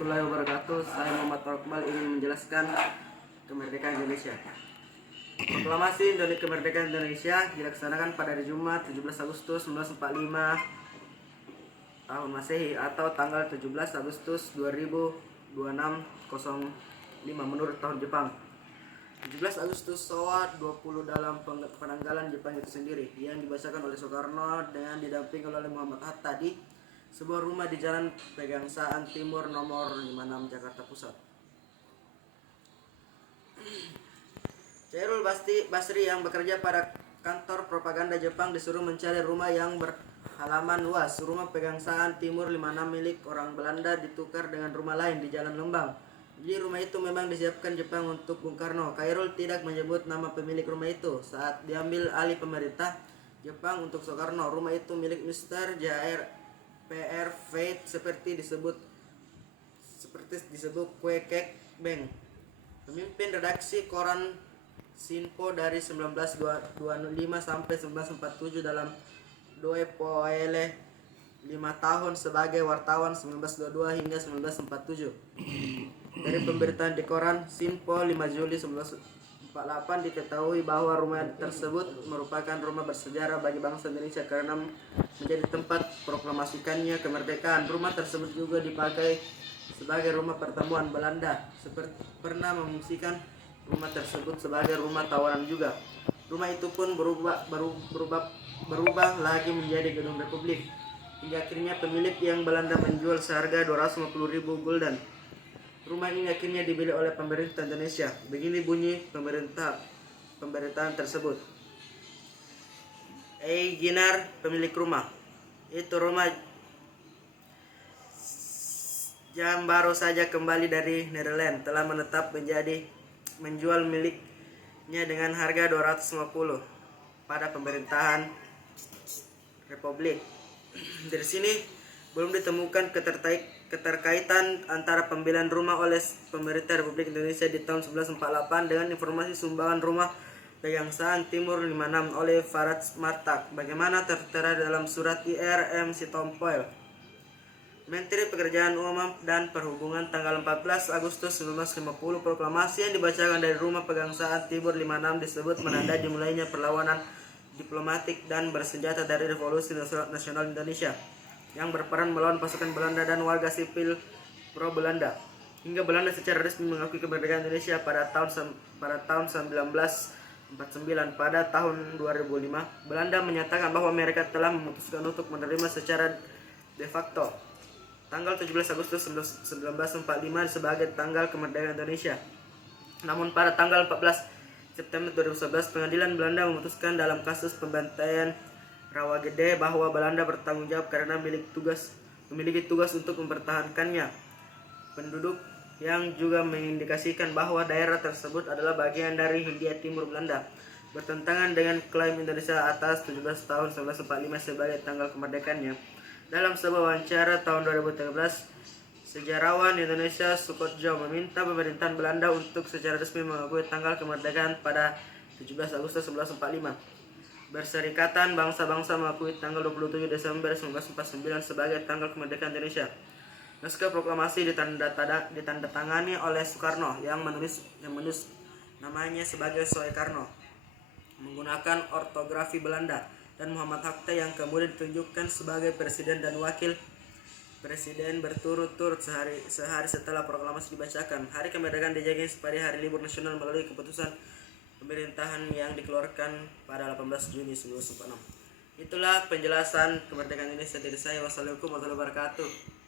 Warahmatullahi wabarakatuh. Saya Muhammad Rokmal ingin menjelaskan kemerdekaan Indonesia. Proklamasi Kemerdekaan Indonesia dilaksanakan pada hari Jumat 17 Agustus 1945 tahun Masehi atau tanggal 17 Agustus 2026 menurut tahun Jepang. 17 Agustus Showa 20 dalam penanggalan Jepang itu sendiri yang dibacakan oleh Soekarno dengan didampingi oleh Muhammad Hatta di sebuah rumah di Jalan Pegangsaan Timur nomor 56 Jakarta Pusat. Chairul Basri yang bekerja pada kantor propaganda Jepang disuruh mencari rumah yang berhalaman luas. Rumah Pegangsaan Timur 56 milik orang Belanda ditukar dengan rumah lain di Jalan Lembang. Jadi rumah itu memang disiapkan Jepang untuk Bung Karno. Chairul tidak menyebut nama pemilik rumah itu. Saat diambil alih pemerintah Jepang untuk Soekarno, rumah itu milik Mr. J.R. PR Fate seperti disebut Kue Kek Beng, pemimpin redaksi koran Sinpo dari 1925 sampai 1947 dalam Doe Poele 5 tahun sebagai wartawan 1922 hingga 1947. Dari pemberitaan di koran Sinpo 5 Juli 1948 diketahui bahwa rumah tersebut merupakan rumah bersejarah bagi bangsa Indonesia karena menjadi tempat proklamasikannya kemerdekaan. Rumah tersebut juga dipakai sebagai rumah pertemuan Belanda. Seperti pernah memungkinkan rumah tersebut sebagai rumah tawanan juga. Rumah itu pun berubah lagi menjadi gedung Republik. Hingga akhirnya pemilik yang Belanda menjual seharga 250.000 gulden. Rumah ini akhirnya dibeli oleh pemerintah Indonesia. Begini bunyi pemberitaan tersebut. Ginar, pemilik rumah. Itu rumah yang baru saja kembali dari Netherlands telah menetap menjual miliknya dengan harga 250 pada pemerintahan Republik. Dari sini belum ditemukan keterkaitan antara pembelian rumah oleh pemerintah Republik Indonesia di tahun 1948 dengan informasi sumbangan rumah Pegangsaan Timur 56 oleh Farad Martak, bagaimana tertera dalam surat IR M. Sitompul, Menteri Pekerjaan Umum dan Perhubungan tanggal 14 Agustus 1950. Proklamasi yang dibacakan dari rumah Pegangsaan Timur 56 disebut menandai dimulainya perlawanan diplomatik dan bersenjata dari Revolusi Nasional Indonesia yang berperan melawan pasukan Belanda dan warga sipil pro-Belanda. Hingga Belanda secara resmi mengakui kemerdekaan Indonesia pada tahun 1949. Pada tahun 2005, Belanda menyatakan bahwa mereka telah memutuskan untuk menerima secara de facto tanggal 17 Agustus 1945 sebagai tanggal kemerdekaan Indonesia. Namun pada tanggal 14 September 2011, pengadilan Belanda memutuskan dalam kasus pembantaian Rawagede bahwa Belanda bertanggung jawab karena memiliki tugas untuk mempertahankannya penduduk, yang juga mengindikasikan bahwa daerah tersebut adalah bagian dari Hindia Timur Belanda, bertentangan dengan klaim Indonesia atas 17 tahun 1945 sebagai tanggal kemerdekaannya. Dalam sebuah wawancara tahun 2013, sejarawan Indonesia Sukotjo meminta pemerintahan Belanda untuk secara resmi mengakui tanggal kemerdekaan pada 17 Agustus 1945. Perserikatan Bangsa-Bangsa mengakui tanggal 27 Desember 1949 sebagai tanggal kemerdekaan Indonesia. Naskah proklamasi ditandatangani oleh Soekarno yang menulis namanya sebagai Soekarno menggunakan ortografi Belanda, dan Muhammad Hatta yang kemudian ditunjukkan sebagai presiden dan wakil presiden berturut-turut sehari setelah proklamasi dibacakan. Hari kemerdekaan dijadikan sebagai hari libur nasional melalui keputusan pemerintahan yang dikeluarkan pada 18 Juni 1946. Itulah penjelasan kemerdekaan Indonesia dari saya. Wassalamualaikum warahmatullahi wabarakatuh.